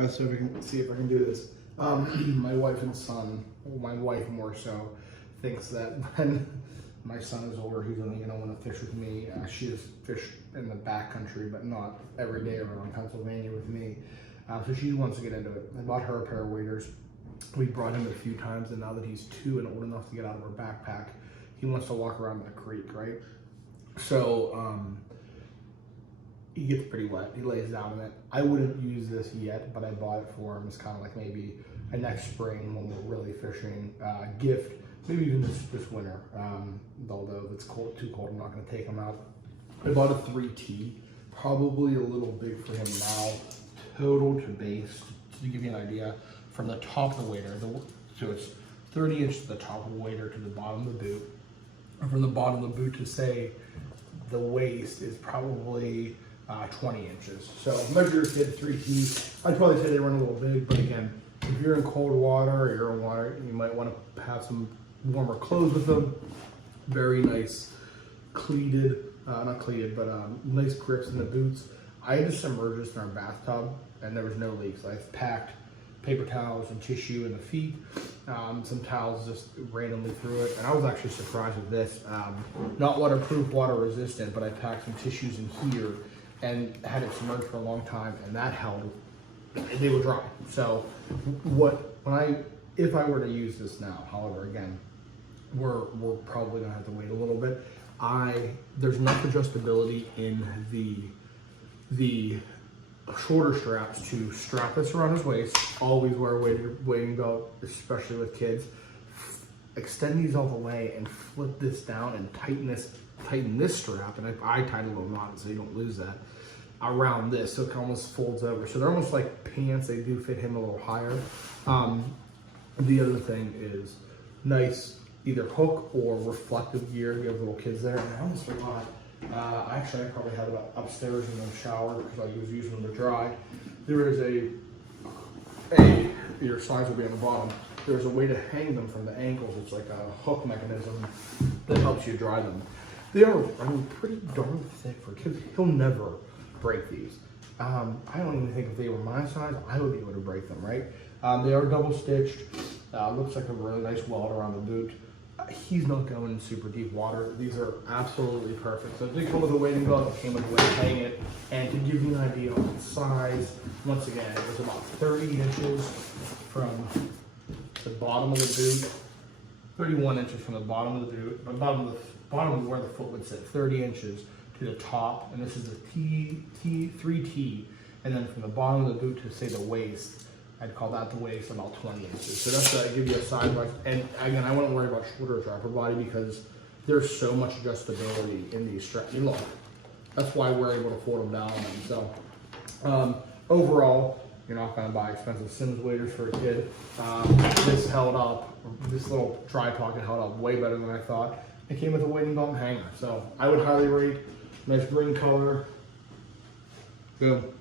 Let's see if I can do this. My wife and son, my wife more so, thinks that when my son is older, he's only going to want to fish with me. She has fished in the backcountry, but not every day around Pennsylvania with me. So she wants to get into it. I bought her a pair of waders. We brought him a few times, and now that he's 2 and old enough to get out of our backpack, he wants to walk around the creek, right? So he gets pretty wet. He lays down in it. I wouldn't use this yet, but I bought it for him. It's kind of like maybe a next spring when we're really fishing gift, maybe even this winter. Although if it's too cold, I'm not going to take him out. I bought a 3T, probably a little big for him now. Total to base, to give you an idea, from the top of the wader, so it's 30 inches to the top of the wader to the bottom of the boot. And from the bottom of the boot to say the waist is probably 20 inches. So measure your kid 3T. I'd probably say they run a little big, but again, if you're in cold water or you're in water, you might want to have some warmer clothes with them. Very nice cleated, not cleated, but nice grips in the boots. I just submerged this in our bathtub and there was no leaks. I've packed paper towels and tissue in the feet, some towels just randomly through it. And I was actually surprised with this. Not waterproof, water resistant, but I packed some tissues in here and had it submerged for a long time, and that held. They were dry. So if I were to use this now, however, again, we're probably gonna have to wait a little bit. There's enough adjustability in the shorter straps to strap this around his waist. Always wear a wading belt, especially with kids. Extend these all the way and flip this down and tighten this strap, and I tied a little knot so you don't lose that, around this, so it almost folds over. So they're almost like pants. They do fit him a little higher. The other thing is nice either hook or reflective gear. You have little kids there, and I almost forgot. Actually, I probably had it upstairs in the shower because I was using them to dry. There is your slides will be on the bottom. There's a way to hang them from the ankles. It's like a hook mechanism that helps you dry them. They are, pretty darn thick for kids. He'll never break these. I don't even think if they were my size, I would be able to break them, right? They are double stitched. Looks like a really nice welt around the boot. He's not going in super deep water. These are absolutely perfect. So it did come with a wading belt. It came with a way to hang it. And to give you an idea on size, once again, it was about 30 inches from the bottom of the boot, 31 inches from the bottom of the boot, bottom of where the foot would sit, 30 inches to the top. And this is the 3T. And then from the bottom of the boot to say the waist, I'd call that the waist, about 20 inches. So that's to give you a size. And again, I wouldn't worry about shoulder or upper body because there's so much adjustability in these straps. Look, that's why we're able to fold them down. And so overall, you're not going to buy expensive Sims waders for a kid. This held up. This little dry pocket held up way better than I thought. It came with a wading belt and hanger. So I would highly rate. Nice green color. Boom.